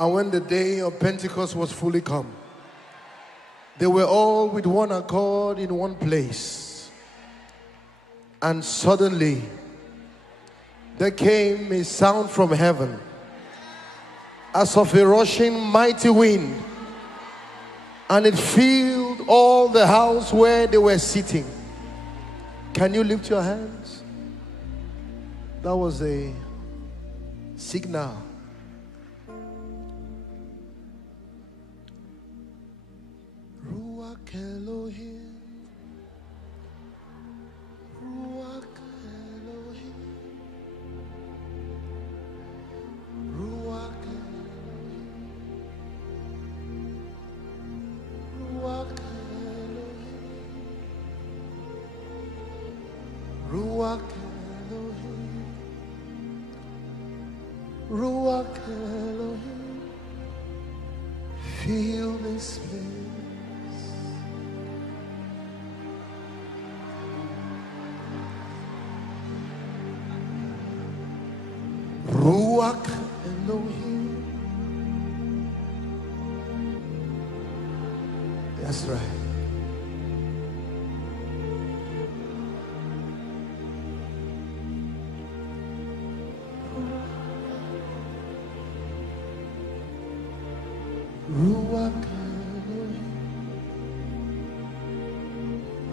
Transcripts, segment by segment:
And when the day of Pentecost was fully come, they were all with one accord in one place. And suddenly, there came a sound from heaven, as of a rushing mighty wind, and it filled all the house where they were sitting. Can you lift your hands? That was a signal. Ruach Elohim, Ruach Elohim, Ruach Elohim, Ruach Elohim, Ruach Elohim, Ruach Elohim, fill this place. Ruach Elohim. That's right. Ruach Elohim.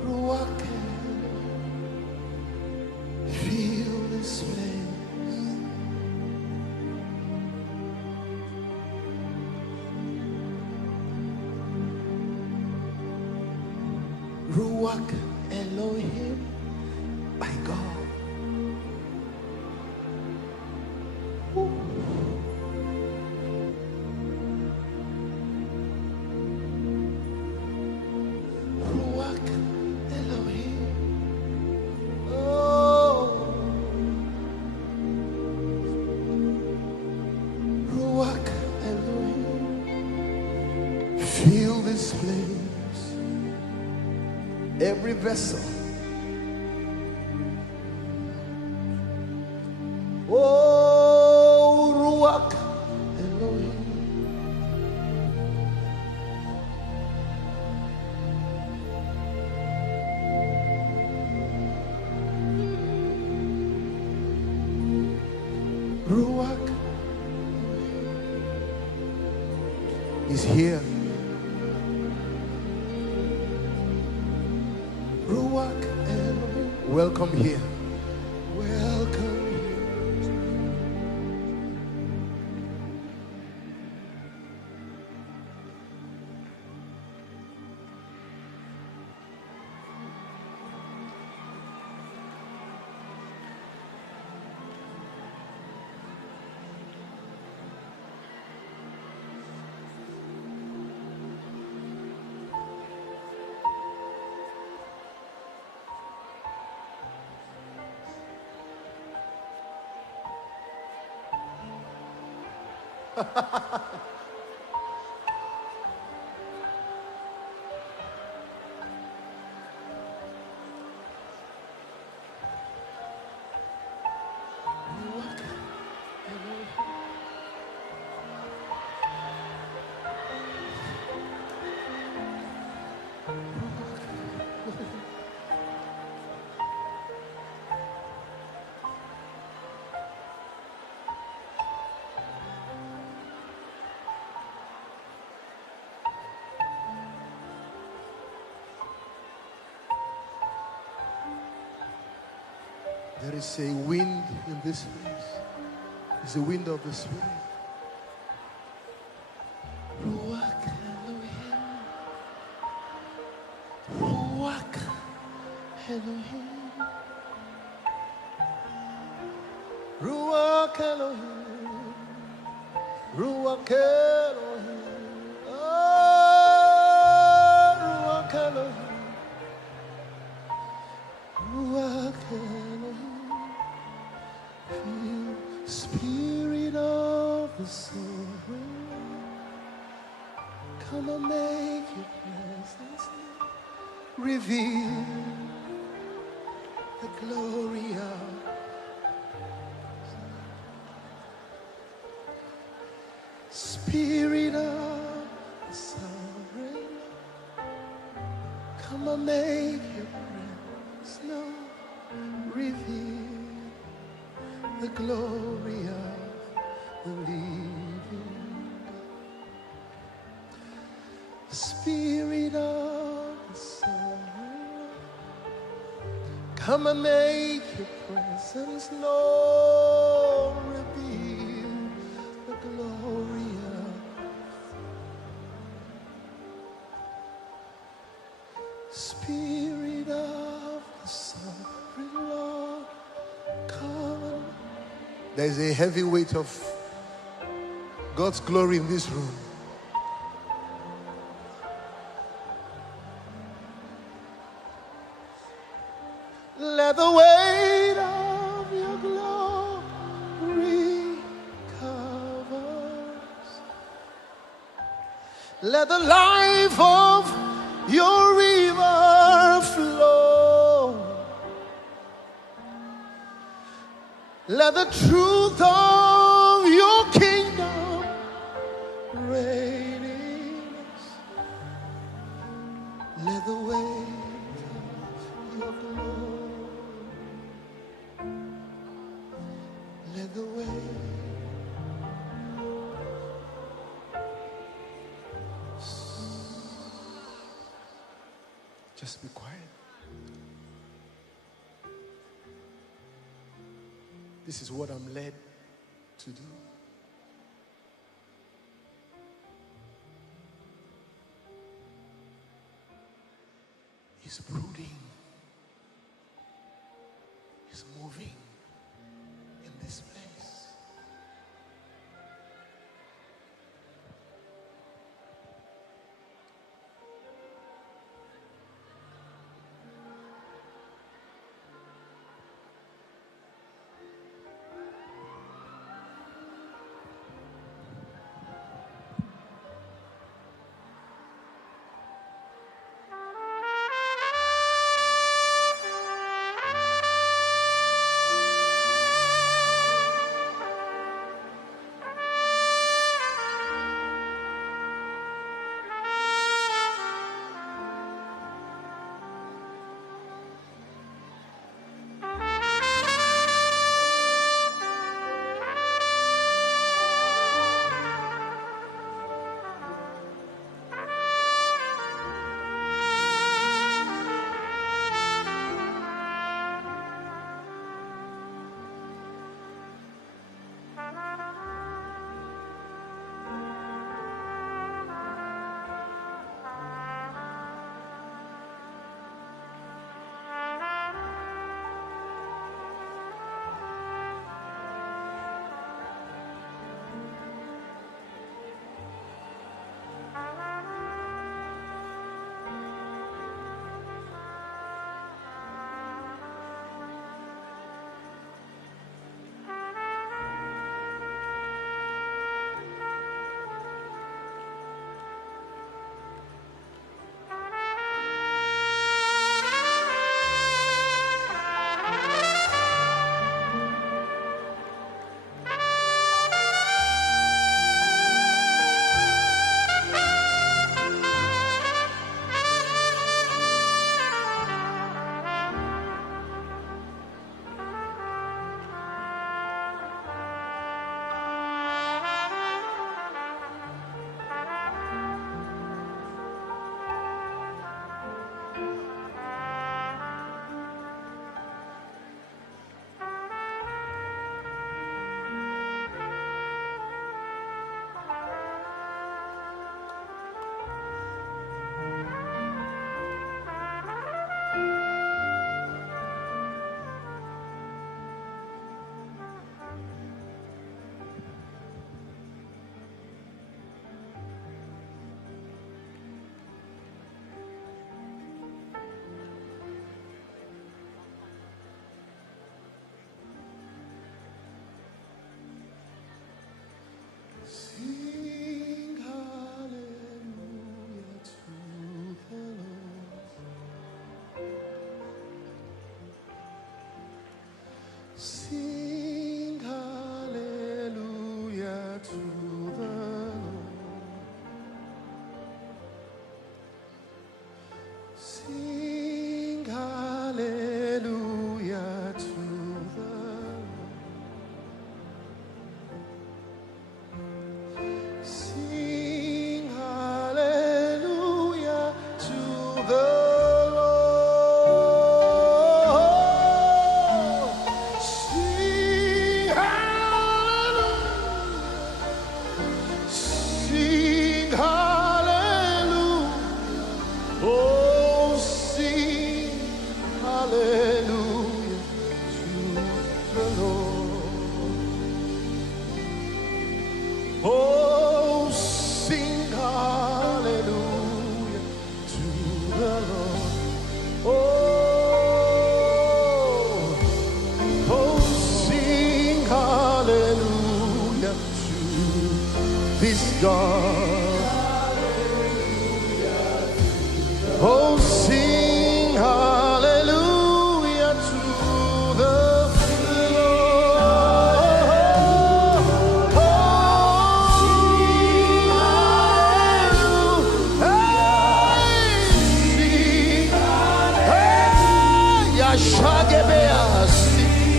Ruach Elohim. Feel this place. Ruach Elohim, by God. Ooh. Ruach Elohim, oh. Ruach Elohim, fill this place. Every vessel. Oh, Ruach Elohim. Ruach is here. Welcome here. Welcome here. There is a wind in this place. It's a wind of the Spirit. Ruach Elohim. Ruach Elohim. Ruach Elohim. Ruach Elohim. Oh, Ruach Elohim. Ruach Elohim. Spirit of the sovereign, come and make your presence reveal the glory of Spirit. Spirit of the sovereign, come and make your presence known. Reveal the glory of the living God. Spirit of the sovereign, come and make your presence known. Reveal the glory of Spirit of the sovereign Lord, come. There's a heavy weight of God's glory in this room. Let the weight of your glory cover us. Let the life of your river flow. Let the truth of your kingdom reign in us. Let the weight of your glory, let the weight. Just be quiet. This is what I'm led to do. He's brooding. He's moving in this place.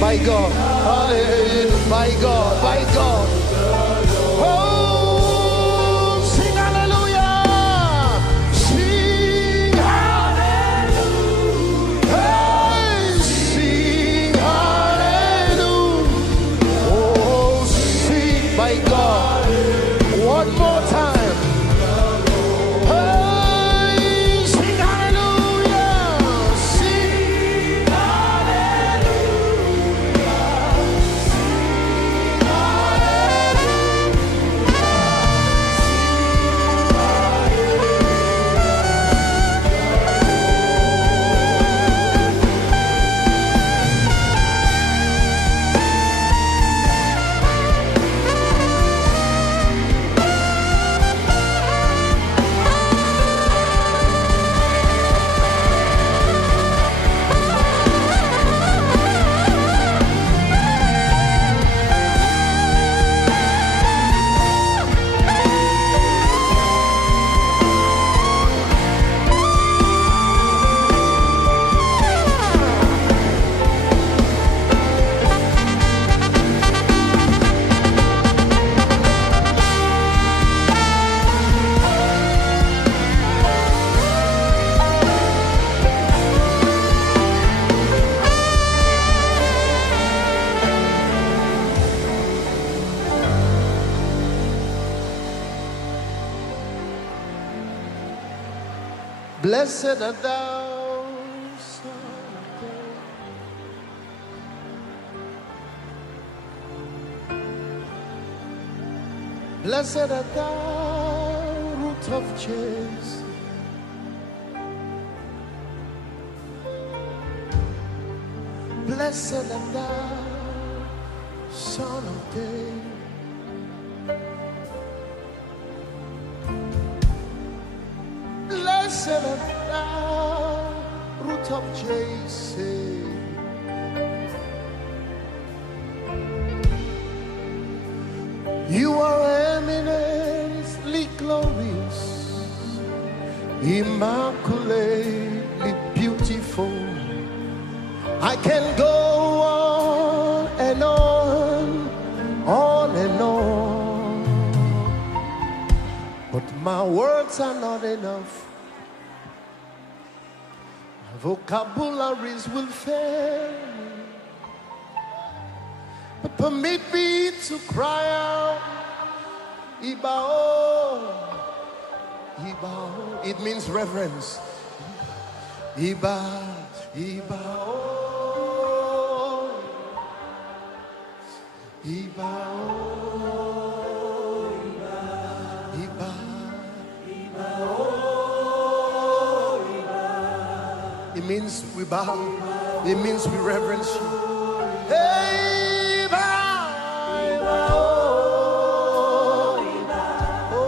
My God, hallelujah, my God, my God. Oh, sing hallelujah, sing hallelujah, hey, sing hallelujah. Oh, sing, my God, one more time. Blessed art thou, Son of David. Blessed art thou, root of Jesse. Blessed art thou, Son of David. Blessed art thou, root of Jesse. You are eminently glorious, immaculately beautiful. I can go on and on and on, but my words are not enough. My vocabularies will fail me, but permit me to cry out, Ibao, Ibao. It means reverence. Iba, Ibao, Ibao. It means we bow. It means we reverence you. Hey, bow, bow, oh,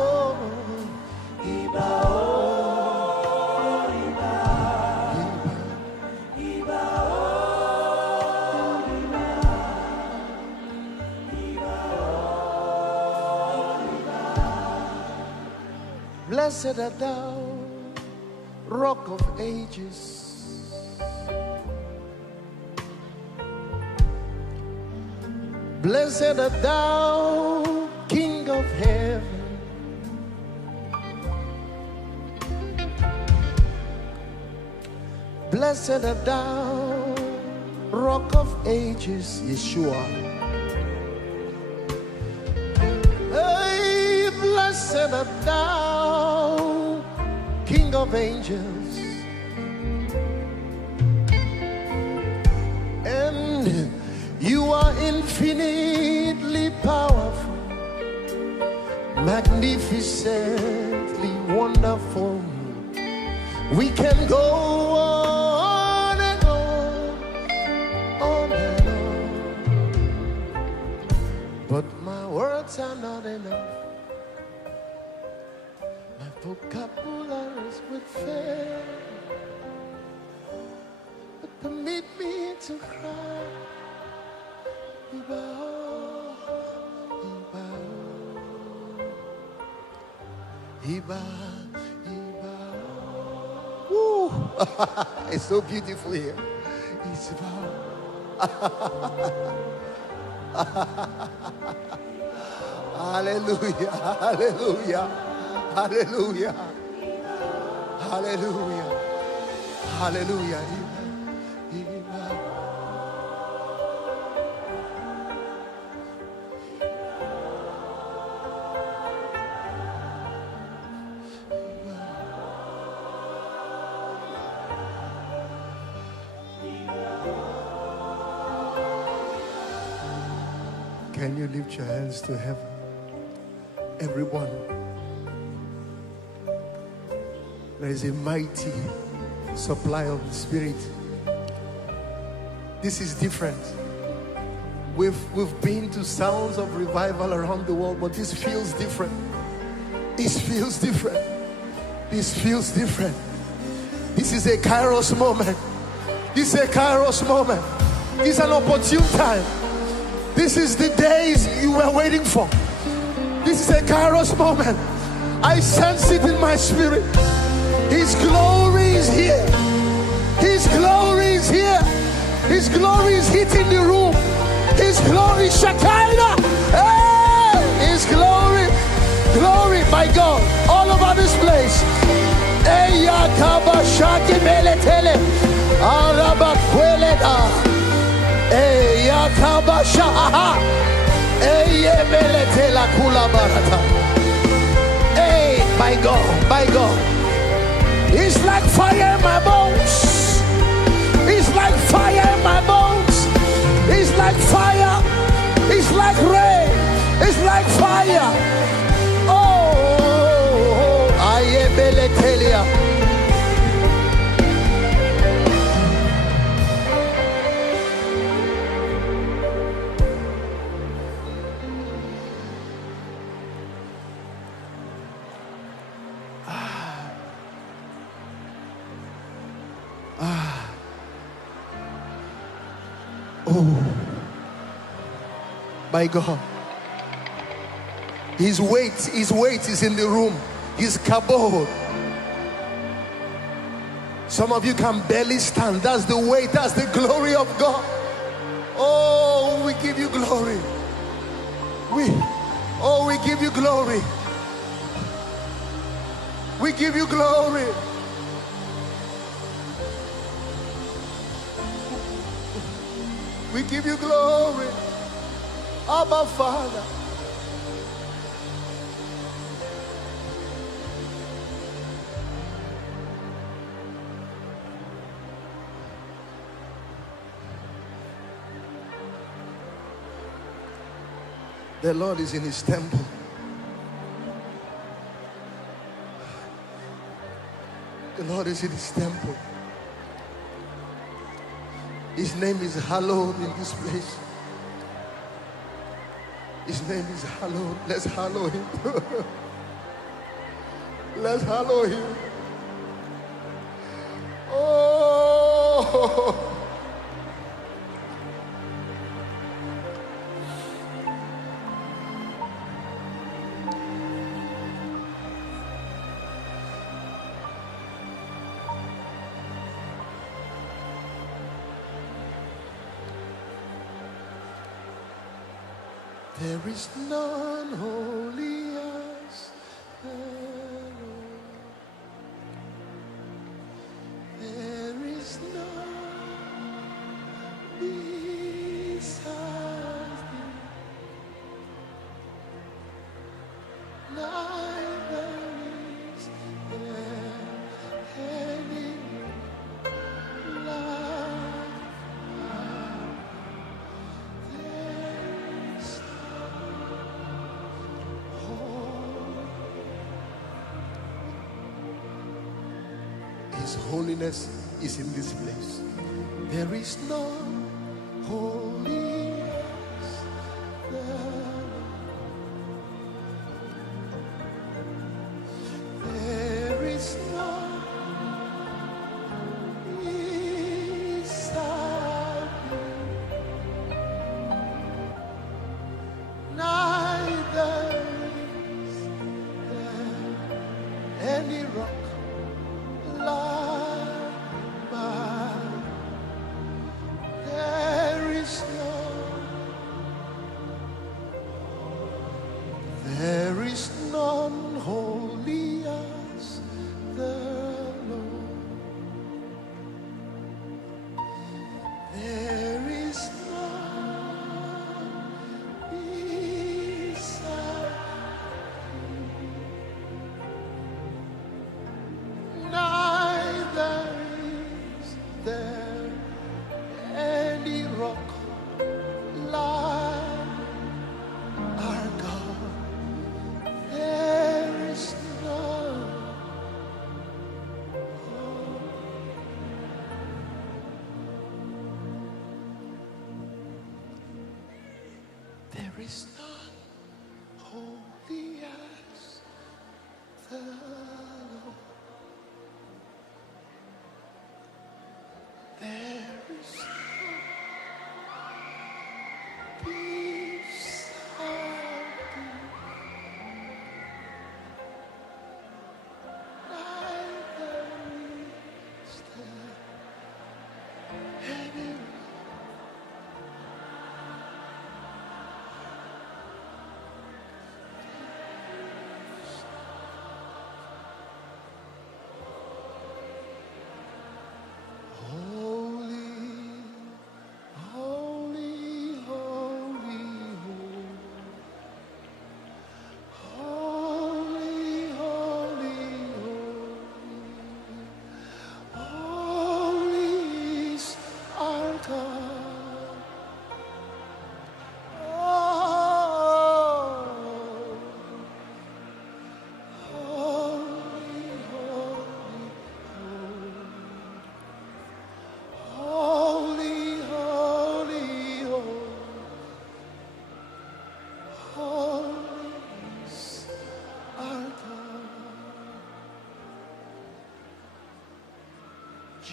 blessed art thou, Rock of Ages. Blessed art thou, King of Heaven. Blessed art thou, Rock of Ages, Yeshua. Hey, blessed art thou, King of Angels. And you are infinitely powerful, magnificently wonderful. We can go on and on and on, but my words are not enough. My vocabularies would fail, but permit me to cry. Iba, Iba. Woo! It's so beautiful here. It's about Hallelujah, hallelujah, hallelujah, hallelujah, hallelujah. Can you lift your hands to heaven? Everyone, there is a mighty supply of the Spirit. This is different. We've been to sounds of revival around the world, but this feels different. This feels different. This feels different. This is a Kairos moment. This is a Kairos moment. This is an opportune time. This is the days you were waiting for. This is a Kairos moment. I sense it in my spirit. His glory is here. His glory is here. His glory is hitting the room. His glory, Shekinah. Hey! His glory, glory, my God, all over this place. Hey, my God, my God. It's like fire in my bones. It's like fire in my bones. It's like fire. It's like rain. It's like fire. Oh, I am Beletelia. Oh, my God. His weight is in the room. His kabod. Some of you can barely stand. That's the weight, that's the glory of God. Oh, we give you glory. We give you glory. We give you glory. We give you glory, Abba Father. The Lord is in his temple. The Lord is in his temple. His name is hallowed in this place. His name is hallowed. Let's hallow him. Let's hallow him. Oh. There is none holy as the Lord. There is none beside thee. Neither is there any like His holiness is in this place. There is no holy as the Lord. There is no beside thee. Neither is there any rock like mine. There is none holy as the Lord. There is none beside thee. Neither is there any.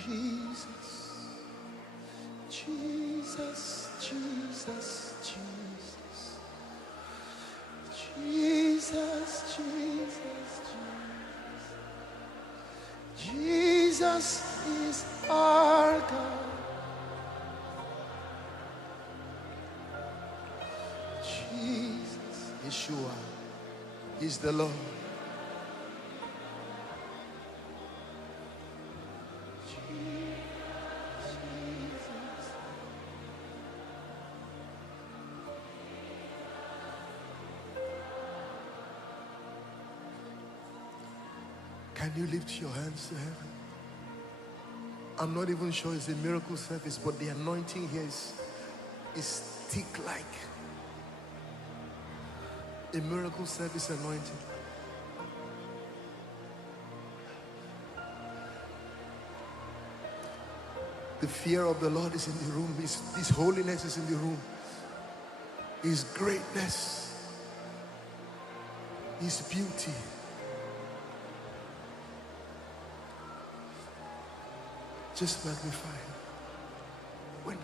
Jesus, Jesus, Jesus, Jesus, Jesus, Jesus, Jesus is our God. Jesus, Yeshua is the Lord. Can you lift your hands to heaven? I'm not even sure it's a miracle service, but the anointing here is thick like a miracle service anointing. The fear of the Lord is in the room. His holiness is in the room. His greatness, His beauty. Just magnify Him. When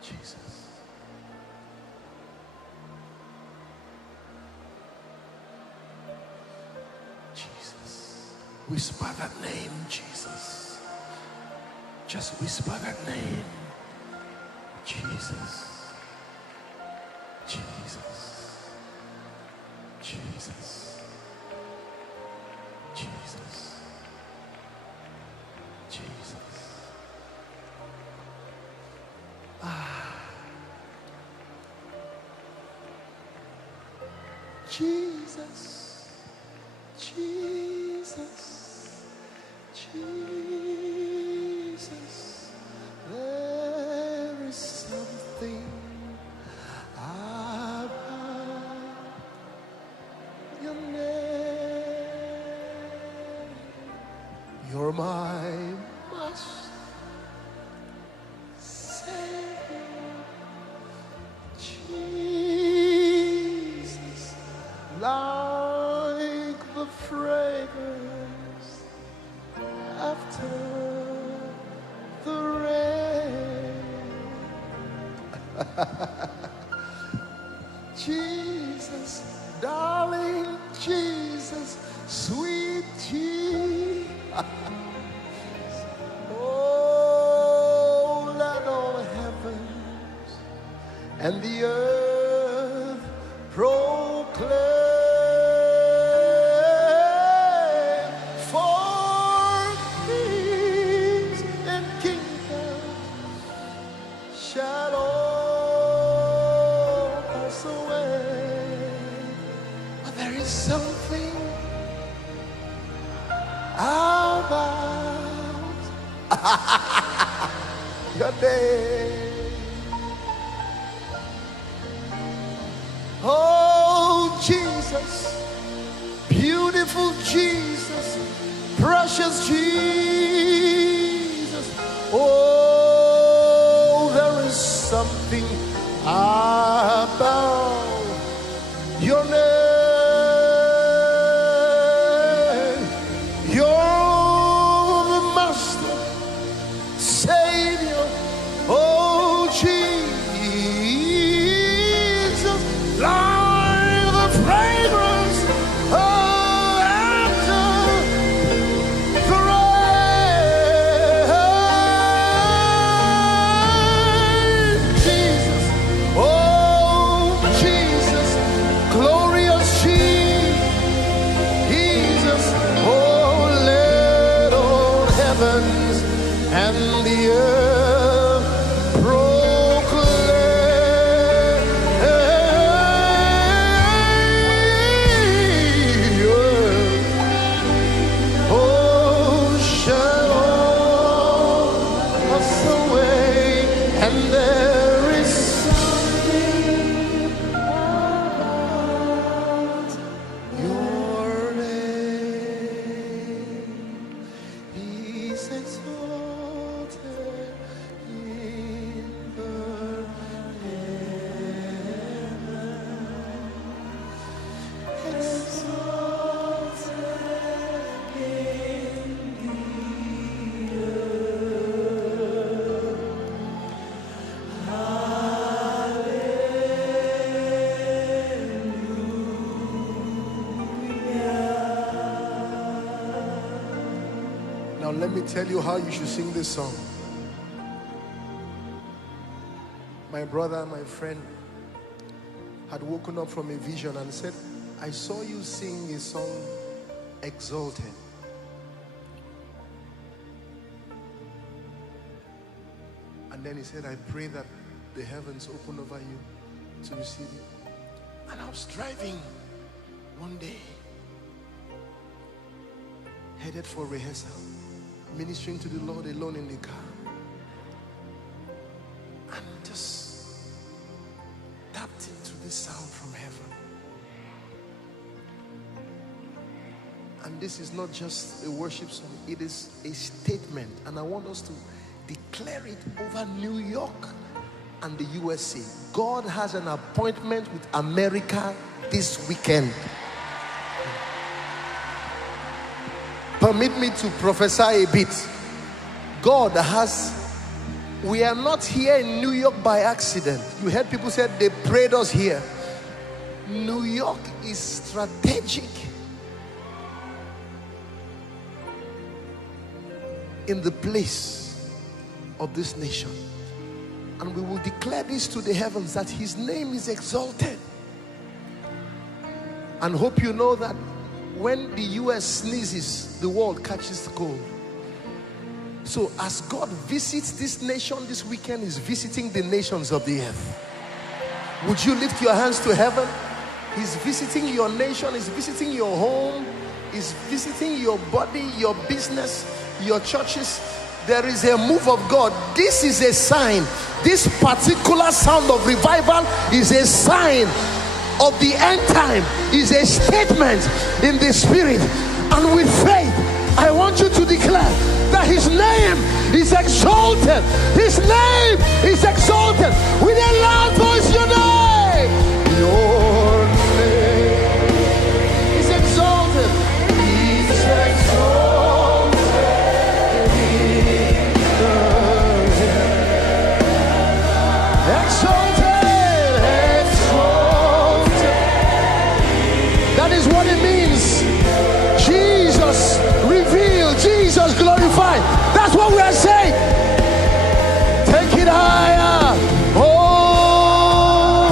Jesus. Jesus. Whisper that name, Jesus. Just whisper that name. Jesus. Jesus. Jesus. Jesus. Jesus. Jesus. Jesus. Jesus. There is something about your name. You're my master, Savior. Jesus, like the fragrance after the rain. Jesus, darling Jesus, sweet Jesus. Oh, let all heavens and the earth proclaim, for kings and kingdoms shall all pass away. But there is something about your name. Oh, Jesus, beautiful Jesus, precious Jesus. Oh, there is something about your name. You're the Master, Savior. Oh, Jesus, like the fragrance of after the rain. Jesus, oh, Jesus, glorious Jesus, oh, let all heavens and the earth proclaim. Oh, Shalom, us away, and there is something about your name. He's exalted in the heaven, exalted in the earth. Now let me tell you how you should sing this song. My brother, my friend, had woken up from a vision and said, I saw you sing a song, Exalted. And then he said, I pray that the heavens open over you to receive it. And I was driving one day, headed for rehearsal, ministering to the Lord alone in the car, and just tapped into this sound from heaven. And this is not just a worship song, it is a statement, and I want us to declare it over New York and the USA. God has an appointment with America this weekend. Permit me to prophesy a bit. God has, we are not here in New York by accident. You heard people say they prayed us here. New York is strategic in the place of this nation. And we will declare this to the heavens, that his name is exalted. And hope you know that when the US sneezes, the world catches cold. So as God visits this nation this weekend, is visiting the nations of the earth. Would you lift your hands to heaven? He's visiting your nation, he's visiting your home, he's visiting your body, your business, your churches. There is a move of God. This is a sign. This particular sound of revival is a sign of the end time, is a statement in the spirit. And with faith, I want you to declare that his name is exalted. His name is exalted. With a loud voice, your name. Your name is exalted. He's exalted in the heaven. Exalted, exalted. That is what it means. Jesus revealed, Jesus glorified. That's what we are saying. Take it higher. Oh,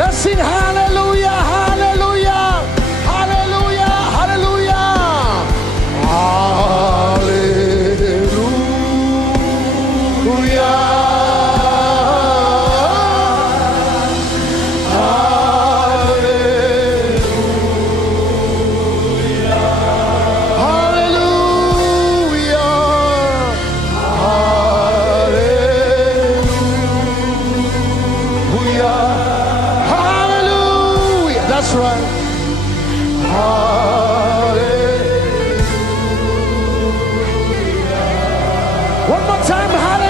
Let's sing hallelujah, hallelujah, hallelujah, hallelujah, hallelujah. That's right. Hallelujah. One more time, hallelujah.